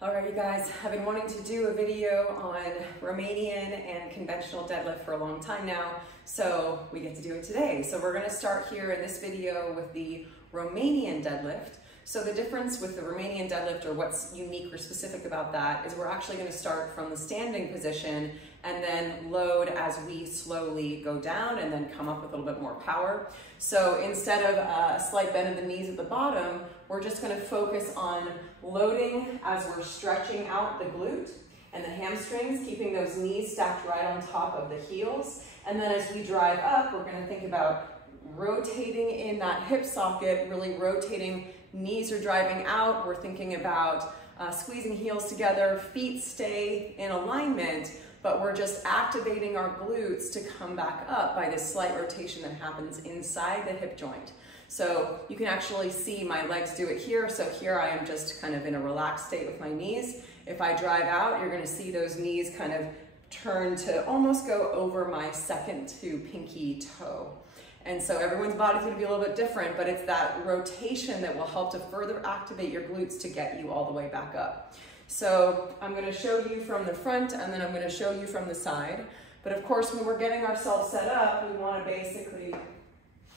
All right, you guys, I've been wanting to do a video on Romanian and conventional deadlift for a long time now, so we get to do it today. So we're gonna start here in this video with the Romanian deadlift. So the difference with the Romanian deadlift, or what's unique or specific about that, is we're actually gonna start from the standing position and then load as we slowly go down and then come up with a little bit more power. So instead of a slight bend of the knees at the bottom, we're just gonna focus on loading as we're stretching out the glute and the hamstrings, keeping those knees stacked right on top of the heels. And then as we drive up, we're gonna think about rotating in that hip socket, really rotating. Knees are driving out. We're thinking about squeezing heels together, feet stay in alignment, but we're just activating our glutes to come back up by this slight rotation that happens inside the hip joint. So you can actually see my legs do it here. So here I am just kind of in a relaxed state with my knees. If I drive out, you're gonna see those knees kind of turn to almost go over my second to pinky toe. And so everyone's body's gonna be a little bit different, but it's that rotation that will help to further activate your glutes to get you all the way back up. So I'm gonna show you from the front and then I'm gonna show you from the side. But of course, when we're getting ourselves set up, we wanna basically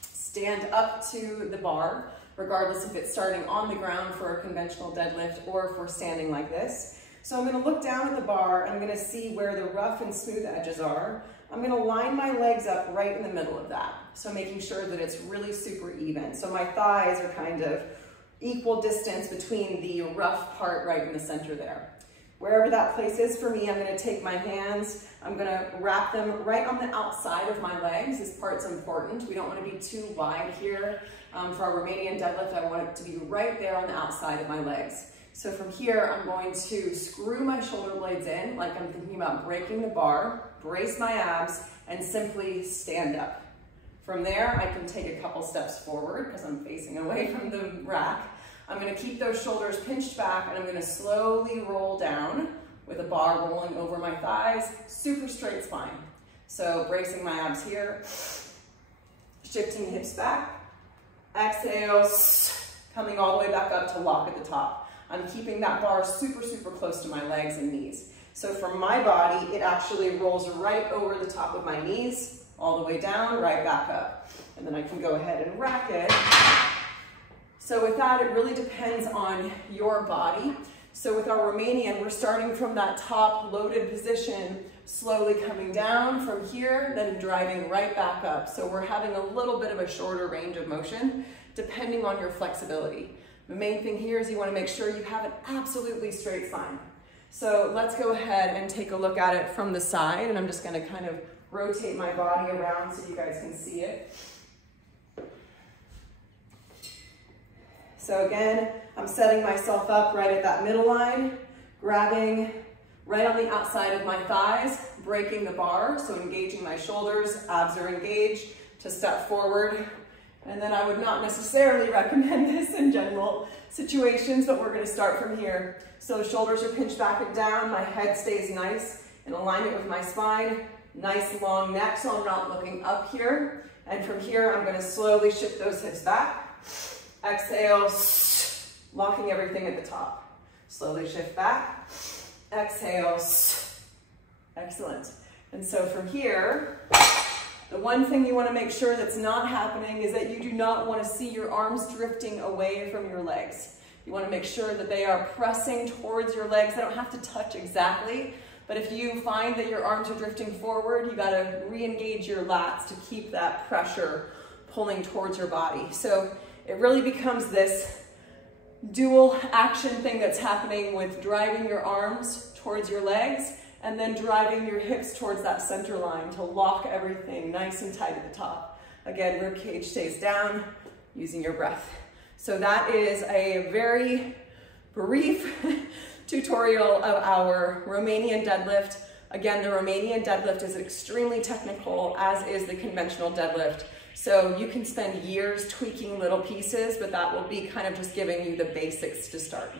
stand up to the bar, regardless if it's starting on the ground for a conventional deadlift or if we're standing like this. So I'm gonna look down at the bar, I'm gonna see where the rough and smooth edges are. I'm gonna line my legs up right in the middle of that. So making sure that it's really super even. So my thighs are kind of equal distance between the rough part right in the center there. Wherever that place is for me, I'm gonna take my hands, I'm gonna wrap them right on the outside of my legs. This part's important. We don't wanna be too wide here. For our Romanian deadlift, I want it to be right there on the outside of my legs. So from here, I'm going to screw my shoulder blades in, like I'm thinking about breaking the bar, brace my abs, and simply stand up. From there, I can take a couple steps forward because I'm facing away from the rack. I'm gonna keep those shoulders pinched back and I'm gonna slowly roll down with a bar rolling over my thighs, super straight spine. So bracing my abs here, shifting the hips back, exhale, coming all the way back up to lock at the top. I'm keeping that bar super, super close to my legs and knees. So for my body, it actually rolls right over the top of my knees, all the way down, right back up. And then I can go ahead and rack it. So with that, it really depends on your body. So with our Romanian, we're starting from that top loaded position, slowly coming down from here, then driving right back up. So we're having a little bit of a shorter range of motion, depending on your flexibility. The main thing here is you want to make sure you have an absolutely straight spine. So let's go ahead and take a look at it from the side, and I'm just going to kind of rotate my body around so you guys can see it. So again, I'm setting myself up right at that middle line, grabbing right on the outside of my thighs, breaking the bar, so engaging my shoulders, abs are engaged to step forward. And then I would not necessarily recommend this in general situations, but we're gonna start from here. So shoulders are pinched back and down, my head stays nice in alignment with my spine, nice long neck, so I'm not looking up here. And from here, I'm gonna slowly shift those hips back. Exhale, locking everything at the top. Slowly shift back, exhale, excellent. And so from here, the one thing you want to make sure that's not happening is that you do not want to see your arms drifting away from your legs. You want to make sure that they are pressing towards your legs. They don't have to touch exactly, but if you find that your arms are drifting forward, you got to re-engage your lats to keep that pressure pulling towards your body. So it really becomes this dual action thing that's happening with driving your arms towards your legs and then driving your hips towards that center line to lock everything nice and tight at the top. Again, rib cage stays down, using your breath. So that is a very brief tutorial of our Romanian deadlift. Again, the Romanian deadlift is extremely technical, as is the conventional deadlift. So you can spend years tweaking little pieces, but that will be kind of just giving you the basics to start.